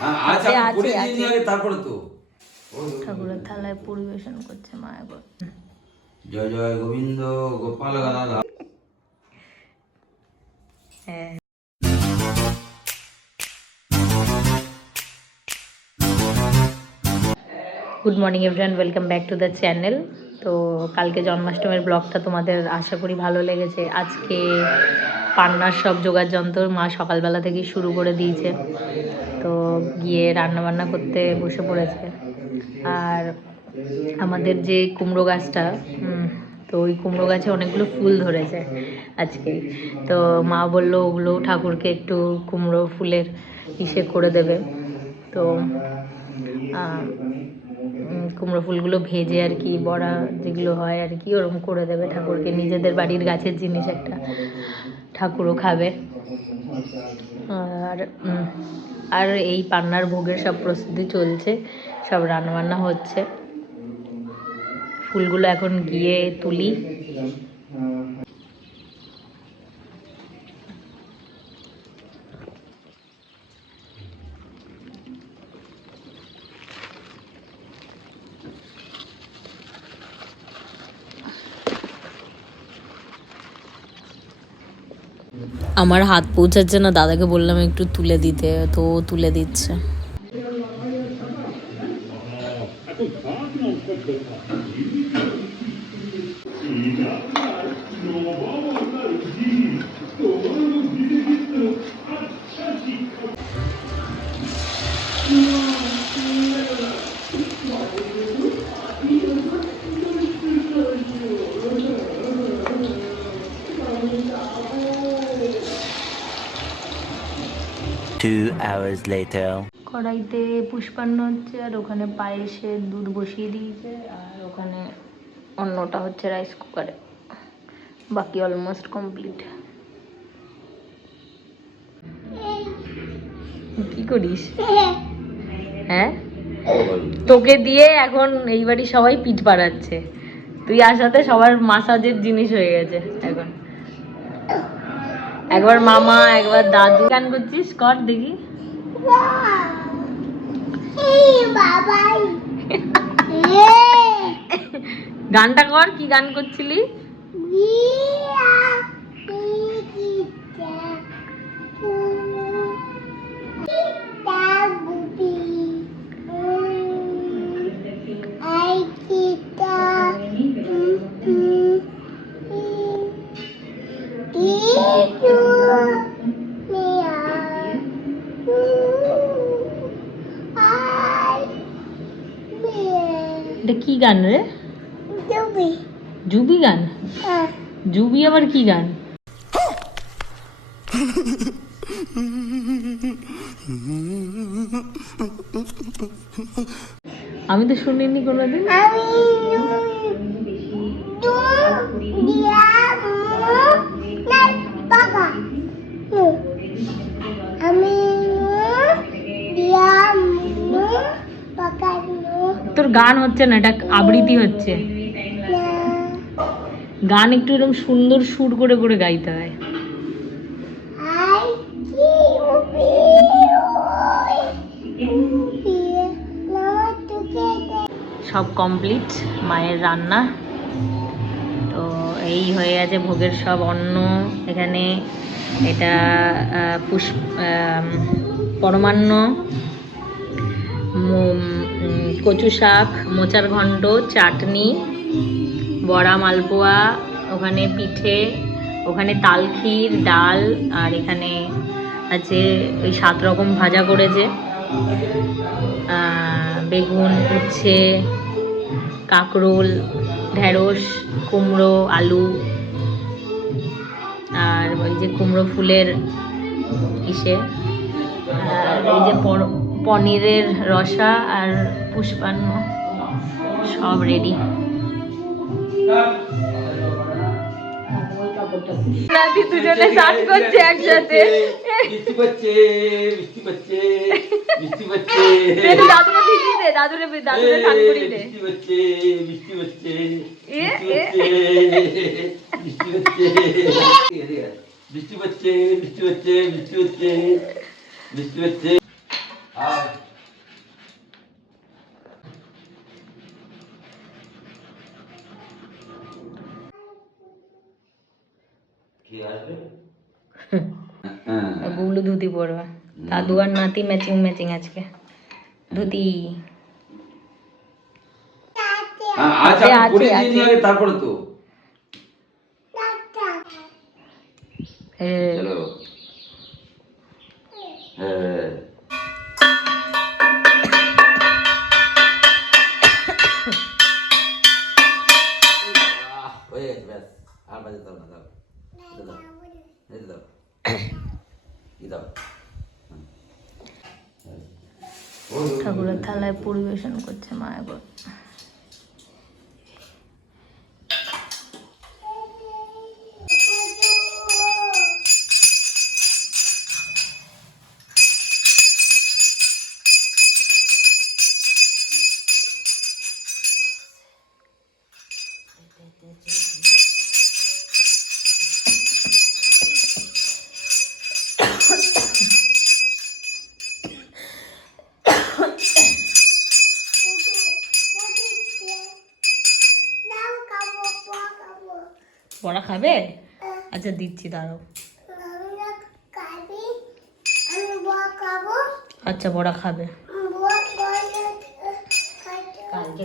হ্যাঁ, আগে তারপরে তো। ঠাকুরের থালায় পরিবেশন করছে মা এখন জয় জয় গোবিন্দ গোপাল গাদা হ্যাঁ। Good morning everyone welcome back to the channel তো কালকে জন্মাষ্টমীর ব্লগটা তোমাদের আশা করি ভালো লেগেছে। আজকে পান্নার সব যোগার যন্ত্র মা সকালবেলা থেকেই শুরু করে দিয়েছে। তো গিয়ে রান্না বান্না করতে বসে পড়েছে। আর আমাদের যে কুমড়ো গাছটা তো ওই কুমড়ো গাছে অনেকগুলো ফুল ধরেছে আজকে। তো মা বলল, ওগুলো ঠাকুরকে একটু কুমড়ো ফুলের ইসে করে দেবে। তো কুমড়ো ফুলগুলো ভেজে আর কি, বড়া যেগুলো হয় আর কি ওরকম করে দেবে ঠাকুরকে। নিজেদের বাড়ির গাছের জিনিস একটা ঠাকুরও খাবে। আর আর এই পান্নার ভোগের সব প্রস্তুতি চলছে, সব রান্নাবান্না হচ্ছে। ফুলগুলো এখন গিয়ে তুলি। আমার হাত পৌঁছাচ্ছে না দাদাকে বললাম একটু তুলে দিতে তো তুলে দিচ্ছে। Hours later. কড়াইতে পুষ্পান্ন হচ্ছে, আর ওখানে পায়েসের দুধ বসিয়ে দিয়েছে, আর ওখানে অন্যটা হচ্ছে রাইস কুকারে বাকি অলমোস্ট কমপ্লিট কি করিস? হ্যাঁ? তোকে দিয়ে এখন এই বাড়ি সবাই পিঠ বাড়াচ্ছে। তুই আসাতে সবার মাসাজের জিনিস হয়ে গেছে এখন। একবার মামা, একবার দাদু। গান করছিস? কর দেখি। গানটা কর কি গান করছিলি? এটা কি গান রে? জুবি। গান? জুবি আবার কি গান? আমি তো শুনিনি কোনোদিন। গান হচ্ছে না, এটা আবৃত্তি হচ্ছে। গান একটু এরকম সুন্দর সুর করে করে গাইতে হয়। সব কমপ্লিট, মায়ের রান্না। তো এই হয়ে আছে ভোগের সব অন্ন। এখানে এটা পুষ্প পরমান্ন কচু শাক মোচার ঘণ্ট, চাটনি, বড়া মালপোয়া, ওখানে পিঠে, ওখানে তালখির, ডাল, আর এখানে আছে ওই সাত রকম ভাজা করেছে। বেগুন, উচ্ছে, কাঁকরোল, ঢেঁড়স, কুমড়ো, আলু, আর ওই যে কুমড়ো ফুলের ইসে, আর এই যে পর- পনিরের রসা আর পুষ্পান্ন সব রেডি নাতি দুজনে স্নান করছে একসাথে। বৃষ্টি পড়ছে বৃষ্টি পড়ছে বৃষ্টি দাদুরে ভিজিয়ে দে দাদুরে দাদুরে দে। বৃষ্টি হচ্ছে বৃষ্টি পড়ছে বুবলু ধুতি পরবে দাদু আর নাতি ম্যাচিং ম্যাচিং আজকে ধুতি আচ্ছা পরে দিন আগে তারপর তো চলো হ্যাঁ বড়া খাবে? আচ্ছা দিচ্ছি খাব আচ্ছা বড়া খাবে। কালকে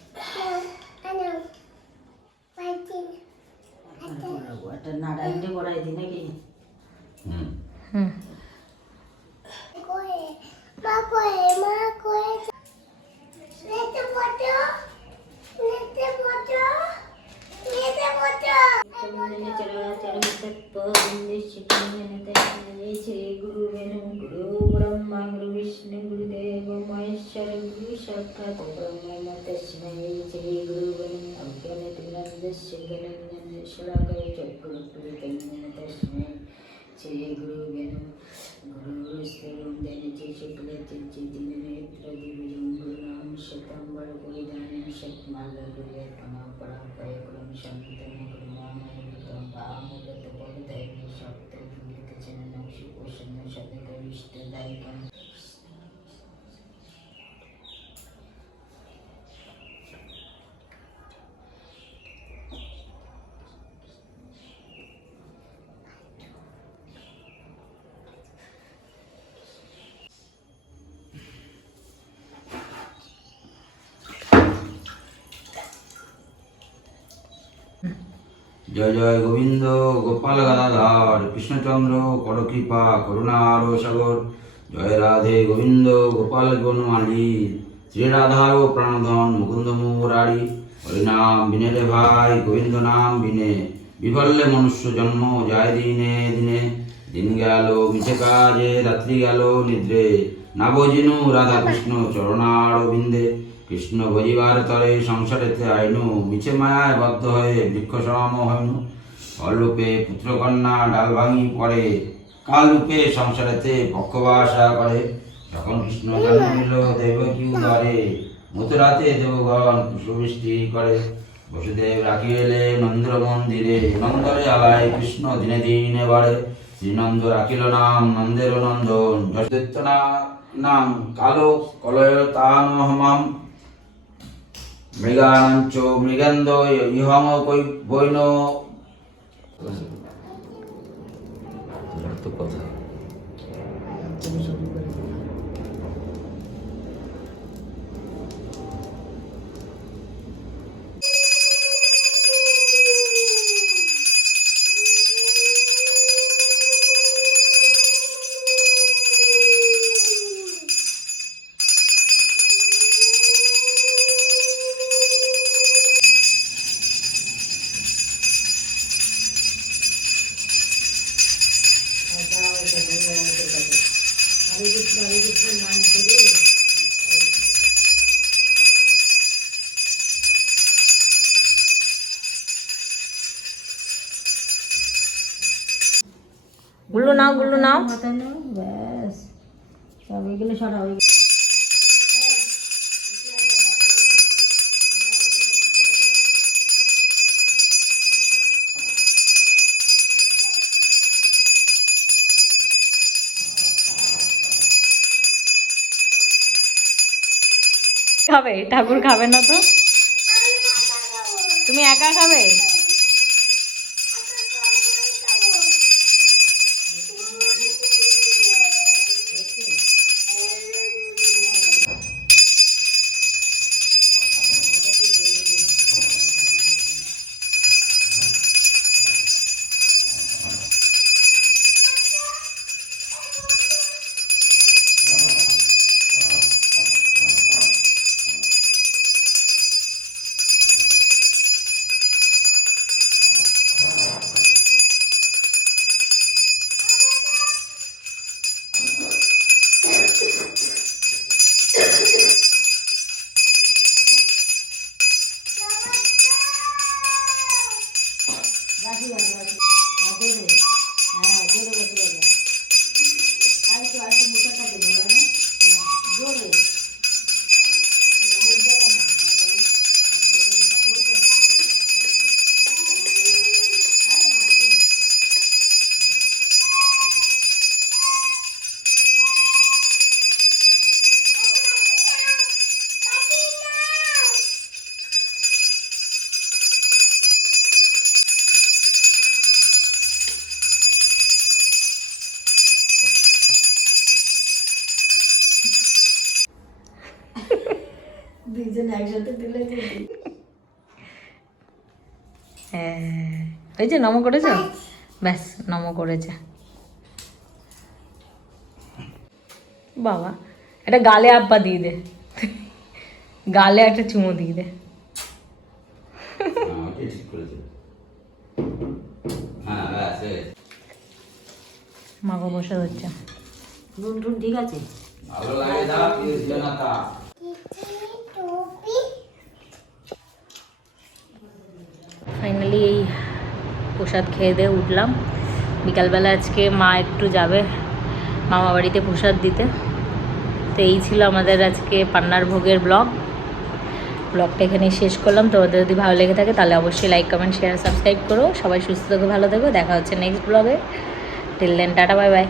একটা নাড়াইতে করাই দি নাকি হুম হুম করে মা করে মা করে নেতে পড়ো নেতে পড়ো নেতে পড়ো গুরু গুরু ব্রহ্মা গুরু বিষ্ণু গুরুদেব মহেশ্বর গুরু সাক্ষাৎ ব্রহ্ম তস্মৈ শ্রী গুরু অজ্ঞানতিনন্দস্য জয় জয় গোবিন্দ, গোপাল গাদাধার, কৃষ্ণচন্দ্র করকৃপা করুণার সাগর। জয় রাধে গোবিন্দ, গোপাল বনমালী শ্রী রাধার প্রাণধন মুকুন্দ মুরারি হরিনাম বিনে রে ভাই, গোবিন্দ নাম বিনে। বিফল্লে মনুষ্য জন্ম, যায় দিনে দিনে। দিন গেল, মিছে কাজে, রাত্রি গেল, নিদ্রে। না রাধা কৃষ্ণ চরণার বিন্দে কৃষ্ণ বজিবার তরে সংসারেতে আইনু, মিছে মায়ায় বদ্ধ হয়ে বৃক্ষ সম হইনু। অলরূপে পুত্রকন্যা ডাল ভাঙি পড়ে কাল রূপে সংসারেতে পক্ষবাসা করে। যখন কৃষ্ণ জন্ম নিল, দেবকী উদরে মথুরাতে দেবগণ পুষ্পবৃষ্টি করে। বসুদেব রাখি এলে নন্দ্র মন্দিরে, নন্দরে আলায় কৃষ্ণ দিনে দিনে বাড়ে। শ্রীনন্দ রাখিল নাম নন্দের নন্দন যশোদত্ত নাম কালো কলয়তানহমাম। তাম হমাম ইহম বৈন। গুল্লু নাও মাথায় নাও। ব্যাস। সব এগুলো সরাও খাবে ঠাকুর খাবে না তো? তুমি একা খাবে? এই যে নম করেছ? ব্যাস নম করেছে। বাবা এটা গালে আব্বা দিয়ে দে। গালে একটা চুমো দিয়ে দে। হ্যাঁ, হ্যাঁ। মাগো বসে হচ্ছে ঠিক আছে ভালো লাগে যা প্লিজ দিও না তা টুপি ফাইনালি এই প্রসাদ খেয়ে দিয়ে উঠলাম। বিকালবেলা আজকে মা একটু যাবে মামা বাড়িতে প্রসাদ দিতে। তো এই ছিল আমাদের আজকে পান্নার ভোগের ব্লগ। ব্লগটা এখানে শেষ করলাম। তোমাদের যদি ভালো লেগে থাকে তাহলে অবশ্যই লাইক কমেন্ট শেয়ার সাবস্ক্রাইব করো। সবাই সুস্থ থেকে, ভালো থেকো। দেখা হচ্ছে নেক্সট ব্লগে টিল টাটা বাই বাই